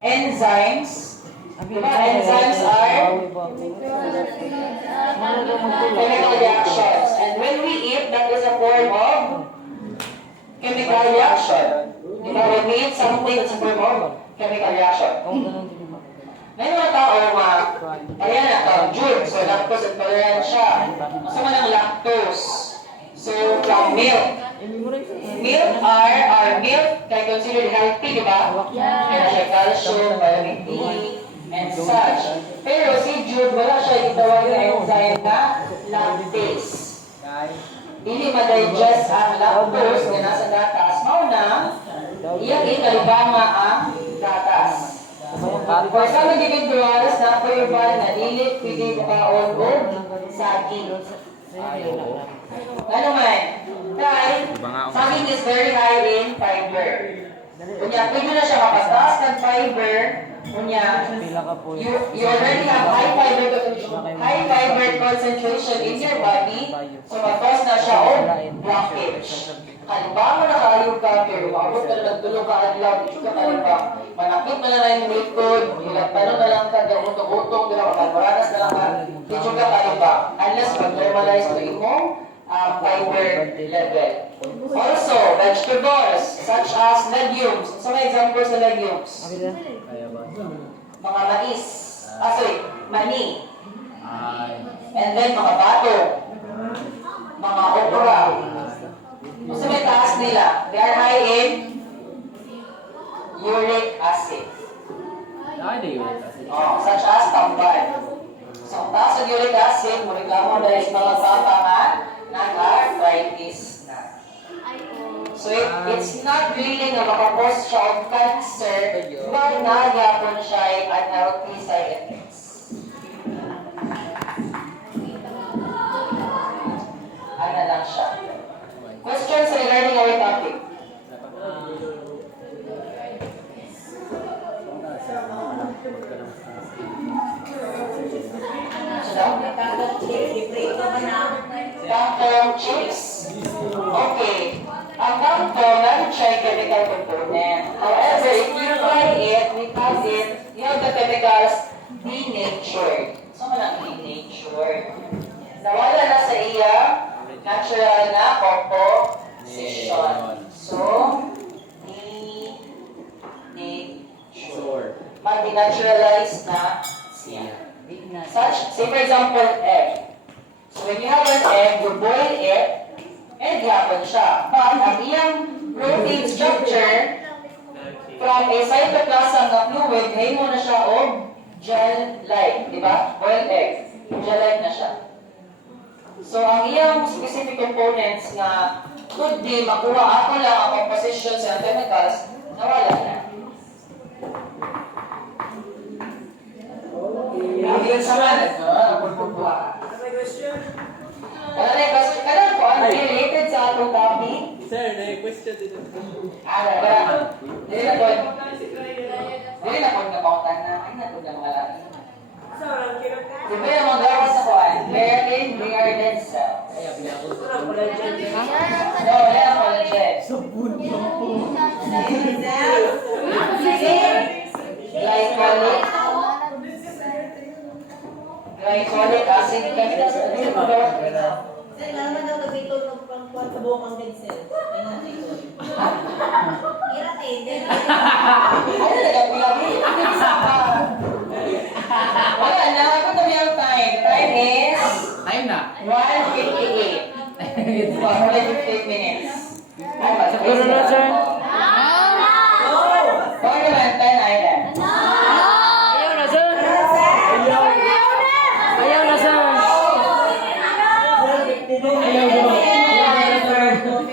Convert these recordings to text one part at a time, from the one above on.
Enzymes. Diba? Enzymes are chemical reactions. And when we eat, that is a form of chemical reaction. Diba? When we eat something, it's a form of chemical reaction. May mga tao ayan na, tawag so lactose intolerant siya. Masama ng lactose. So, from milk. Milk are milk, kaya considered healthy, di ba? Kaya siya calcium, vitamin D, and such. Pero si Jude, wala siya itawag na enzyme na lactase. Hindi ma-digest ang lactose na nasa gatas. Mauna, iyang ikalibama ang gatas. For some individuals na proven na dili pwede makaon o saging. Ano man? Dahil saging is very high in fiber. Kunya, pwede na siya mapataas ng fiber. Kunya, you already have high fiber concentration in your body. So, mataas na siya o blockage. Halimbawa na kaayog ka, pero maabot ka na nagtulog ka adlaw, hindi ka kalibang. Manakit na lang yung likod, ilang na lang ka, gawutong-utong, makalmaranas na lang ka, hindi ka kalibang. Unless mag-normalize to imong fiber level. Also, vegetables, such as legumes. Sa mga examples sa legumes? Mga mais. Mani. And then, mga bato. Mga okra. So may taas nila. They are high in uric acid. Such as tambal. So ang taas ng uric acid, muriklamo dahil sa mga bata nga nag-arthritis na. So it's not really na makapos siya of cancer, but nagyapon siya ay unhealthy side effects. Ano lang siya. Questions regarding our topic? Kangkong chips? Okay. Ang kangkong, siya chemical component. However, if you fry it, without it, you have the chemicals denatured. So, malang denatured. Nawala na sa iya natural na composition. So, denature. Mag-denaturalize na siya. Such, say for example, egg. So, when you have an egg, you boil it, and yapon siya. But, ang iyang protein structure, from a cytoplasm na fluid, ngayon mo na siya o gel-like. Diba? Boiled egg. Gel-like na siya. So, ang iyang specific components na could be makuha ako lang ang composition sa chemicals, nawala na. Hindi sa malat, no? May question? Wala na yung question. Kailan po, ang related sa atong topic? Sir, may question dito. Wala. Dili na po. Dili na po napuntan na. Ay, natulang mga laki. Diba yung mga gawas sa kuwan? Wherein we are dead cells. No, wala na collagen. Glycolic acid. Sir, naman daw nabito ng pangkabok ang dead cell. Ay nga, ito. Hirap eh, dead cell. Ano nagapilami? Wala na, ako na yung time. Time is? Time na. 1:58. It's 1:58 minutes. Siguro na, sir. Kung naman, 10 island. Ayaw na, sir. Ayaw na, sir.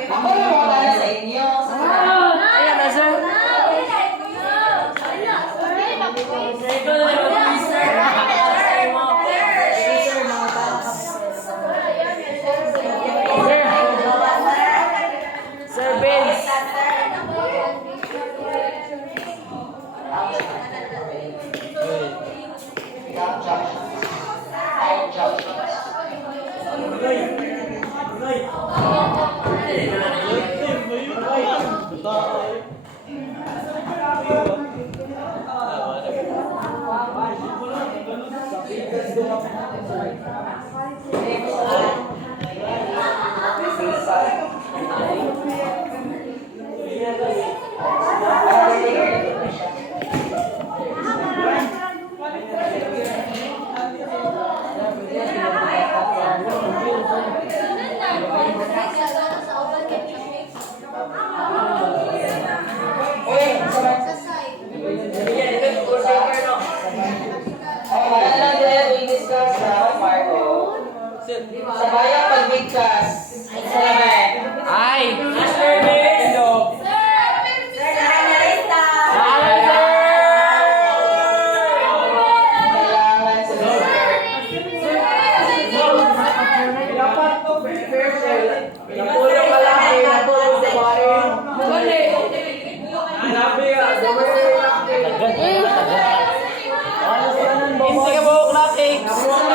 Ako na mga na sa inyo. Ayaw na, sir. Sir Vince. Ion junctions. Sa bayang pagbigkas. Isa naman. Ay! Master Vince! Alan, sir! Kailangan sa Napulong ka lang eh, napulong sa bahay. Tagad, tagad. Hindi ka buhok na, cakes!